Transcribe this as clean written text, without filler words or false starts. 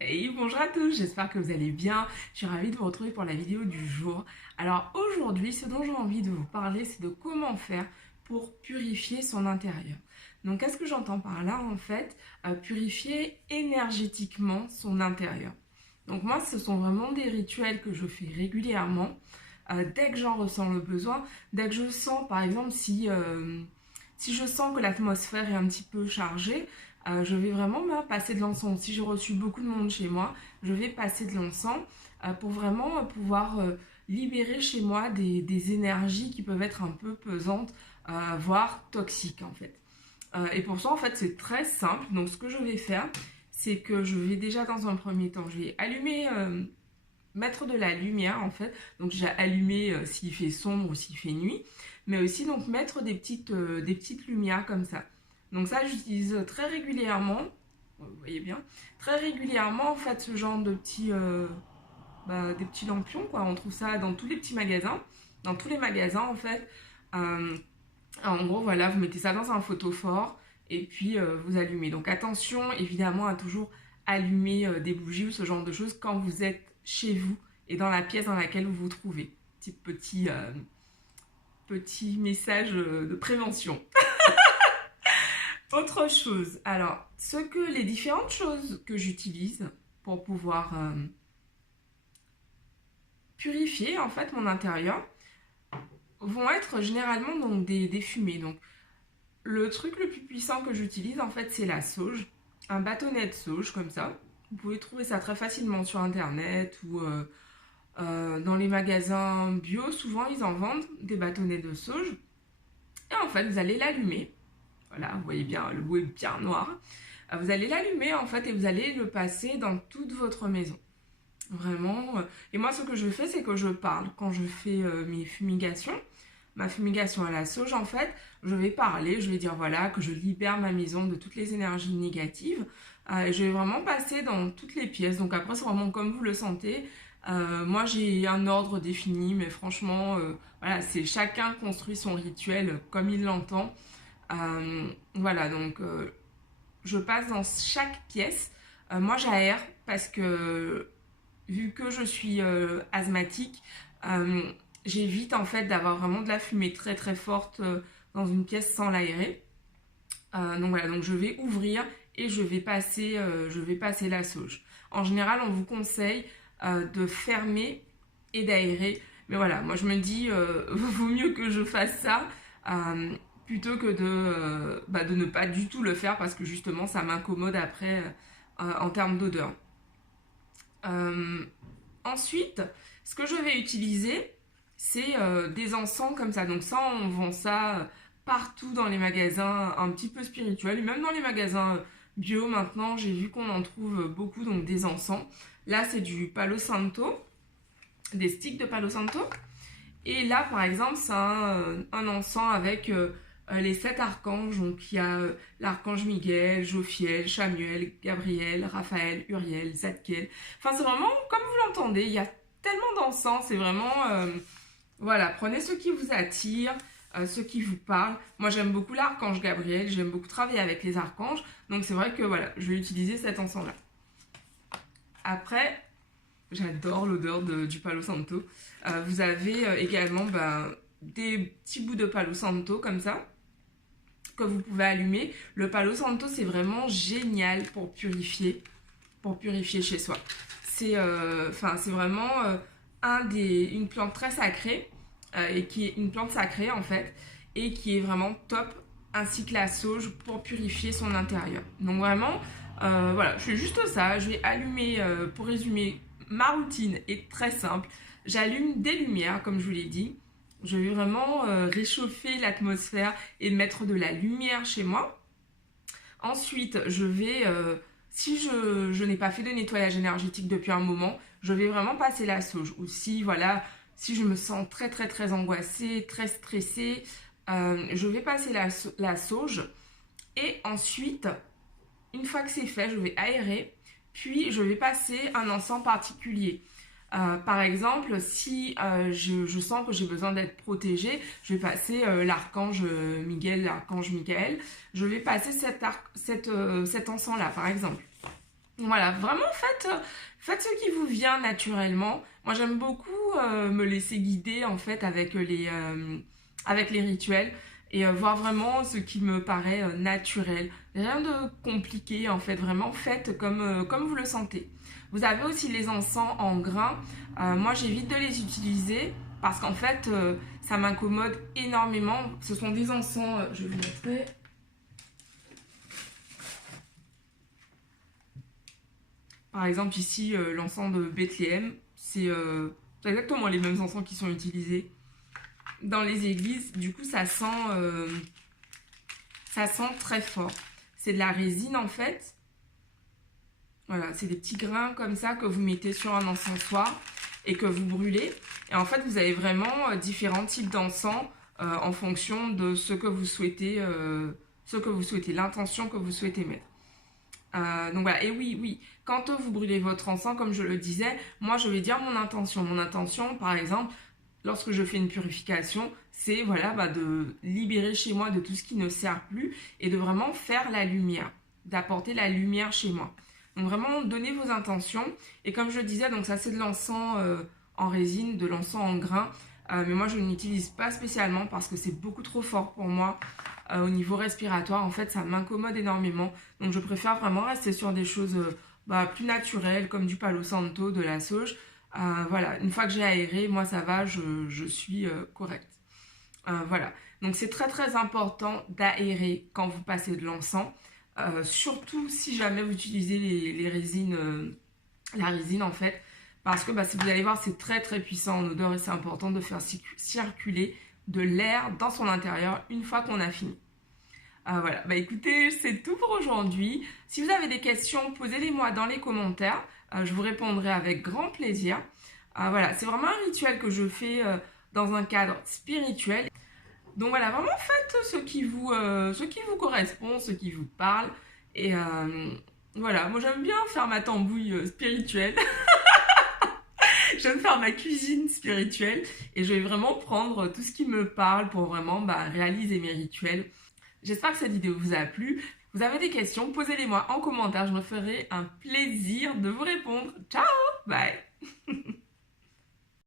Et bonjour à tous, j'espère que vous allez bien. Je suis ravie de vous retrouver pour la vidéo du jour. Alors aujourd'hui, ce dont j'ai envie de vous parler, c'est de comment faire pour purifier son intérieur. Donc qu'est-ce que j'entends par là en fait? Purifier énergétiquement son intérieur. Donc moi, ce sont vraiment des rituels que je fais régulièrement. Dès que j'en ressens le besoin, dès que je sens par exemple si je sens que l'atmosphère est un petit peu chargée, je vais vraiment passer de l'encens. Si j'ai reçu beaucoup de monde chez moi, je vais passer de l'encens pour vraiment pouvoir libérer chez moi des énergies qui peuvent être un peu pesantes, voire toxiques en fait. Et pour ça, en fait, c'est très simple. Donc, ce que je vais faire, c'est que je vais déjà dans un premier temps, je vais allumer, mettre de la lumière en fait. Donc, j'ai allumé s'il fait sombre ou s'il fait nuit, mais aussi donc mettre des petites lumières comme ça. Donc ça, j'utilise très régulièrement, vous voyez bien, très régulièrement en fait ce genre de des petits lampions quoi. On trouve ça dans tous les petits magasins, dans tous les magasins en fait. Euh, En gros, voilà, vous mettez ça dans un photophore et puis vous allumez. Donc attention évidemment à toujours allumer des bougies ou ce genre de choses quand vous êtes chez vous et dans la pièce dans laquelle vous vous trouvez. Petit message de prévention. Autre chose, alors, les différentes choses que j'utilise pour pouvoir purifier en fait mon intérieur vont être généralement donc des fumées. Donc, le truc le plus puissant que j'utilise en fait, c'est la sauge, un bâtonnet de sauge comme ça. Vous pouvez trouver ça très facilement sur internet ou dans les magasins bio. Souvent, ils en vendent des bâtonnets de sauge. Et en fait, vous allez l'allumer. Voilà, vous voyez bien, le bout est bien noir. Vous allez l'allumer en fait et vous allez le passer dans toute votre maison. Vraiment. Et moi, ce que je fais, c'est que je parle. Quand je fais mes fumigations, ma fumigation à la sauge, en fait, je vais parler, je vais dire voilà, que je libère ma maison de toutes les énergies négatives. Et je vais vraiment passer dans toutes les pièces. Donc après, c'est vraiment comme vous le sentez. Moi, j'ai un ordre défini, mais franchement, voilà, c'est chacun construit son rituel comme il l'entend. Voilà, donc je passe dans chaque pièce. Moi, j'aère parce que vu que je suis asthmatique, euh, j'évite en fait d'avoir vraiment de la fumée très très forte dans une pièce sans l'aérer. Donc voilà, donc je vais ouvrir et je vais passer la sauge. En général, on vous conseille de fermer et d'aérer. Mais voilà, moi je me dis, vaut mieux que je fasse ça plutôt que de ne pas du tout le faire parce que justement ça m'incommode après en termes d'odeur. Euh, Ensuite, ce que je vais utiliser, c'est des encens comme ça. Donc ça, on vend ça partout dans les magasins un petit peu spirituels, et même dans les magasins bio maintenant, j'ai vu qu'on en trouve beaucoup, donc des encens. Là, c'est du Palo Santo, des sticks de Palo Santo. Et là, par exemple, c'est un encens avec les 7 archanges. Donc, il y a l'archange Miguel, Jophiel, Chamuel, Gabriel, Raphaël, Uriel, Zadkiel. Enfin, c'est vraiment comme vous l'entendez. Il y a tellement d'encens. C'est vraiment... voilà, prenez ceux qui vous attirent, ceux qui vous parlent. Moi, j'aime beaucoup l'archange Gabriel. J'aime beaucoup travailler avec les archanges. Donc, c'est vrai que voilà, je vais utiliser cet encens-là. Après, j'adore l'odeur du Palo Santo. Vous avez également des petits bouts de Palo Santo comme ça que vous pouvez allumer. Le Palo Santo, c'est vraiment génial pour purifier chez soi. C'est vraiment une plante très sacrée et qui est une plante sacrée en fait et qui est vraiment top ainsi que la sauge pour purifier son intérieur. Donc vraiment, voilà, je fais juste ça. Je vais allumer, pour résumer, ma routine est très simple. J'allume des lumières, comme je vous l'ai dit. Je vais vraiment réchauffer l'atmosphère et mettre de la lumière chez moi. Ensuite, si je n'ai pas fait de nettoyage énergétique depuis un moment, je vais vraiment passer la sauge. Ou si, voilà, si je me sens très très très angoissée, très stressée, je vais passer la sauge. Et ensuite, une fois que c'est fait, je vais aérer, puis je vais passer un encens particulier. Par exemple, si je sens que j'ai besoin d'être protégée, je vais passer l'archange Miguel, l'archange Michael. Je vais passer cet encens-là, par exemple. Voilà, vraiment faites ce qui vous vient naturellement. Moi j'aime beaucoup me laisser guider en fait avec les rituels et voir vraiment ce qui me paraît naturel. Rien de compliqué en fait, vraiment faites comme vous le sentez. Vous avez aussi les encens en grains. Moi j'évite de les utiliser parce qu'en fait ça m'incommode énormément. Ce sont des encens, je vais vous montrer. Par exemple, ici, l'encens de Bethléem, c'est exactement les mêmes encens qui sont utilisés dans les églises. Du coup, ça sent très fort. C'est de la résine en fait. Voilà, c'est des petits grains comme ça que vous mettez sur un encensoir et que vous brûlez. Et en fait, vous avez vraiment différents types d'encens en fonction de ce que vous souhaitez, l'intention que vous souhaitez mettre. Donc voilà, et oui, oui, quand vous brûlez votre encens, comme je le disais, moi je vais dire mon intention. Mon intention, par exemple, lorsque je fais une purification, c'est voilà, de libérer chez moi de tout ce qui ne sert plus et de vraiment faire la lumière, d'apporter la lumière chez moi. Donc vraiment, donnez vos intentions. Et comme je le disais, donc ça c'est de l'encens en résine, de l'encens en grains. Mais moi je ne l'utilise pas spécialement parce que c'est beaucoup trop fort pour moi. Au niveau respiratoire, en fait, ça m'incommode énormément. Donc, je préfère vraiment rester sur des choses plus naturelles, comme du palo santo, de la sauge. Voilà, une fois que j'ai aéré, moi, ça va, je suis correcte. Voilà, donc c'est très très important d'aérer quand vous passez de l'encens. Surtout si jamais vous utilisez les résines, la résine en fait. Parce que si vous allez voir, c'est très très puissant en odeur et c'est important de faire circuler de l'air dans son intérieur une fois qu'on a fini. Voilà, écoutez, c'est tout pour aujourd'hui. Si vous avez des questions, posez-les-moi dans les commentaires. Je vous répondrai avec grand plaisir. Voilà, c'est vraiment un rituel que je fais dans un cadre spirituel. Donc voilà, vraiment faites ce qui vous correspond, ce qui vous parle. Et voilà, moi j'aime bien faire ma tambouille spirituelle. J'aime faire ma cuisine spirituelle et je vais vraiment prendre tout ce qui me parle pour vraiment réaliser mes rituels. J'espère que cette vidéo vous a plu. Vous avez des questions, posez-les moi en commentaire. Je me ferai un plaisir de vous répondre. Ciao, bye.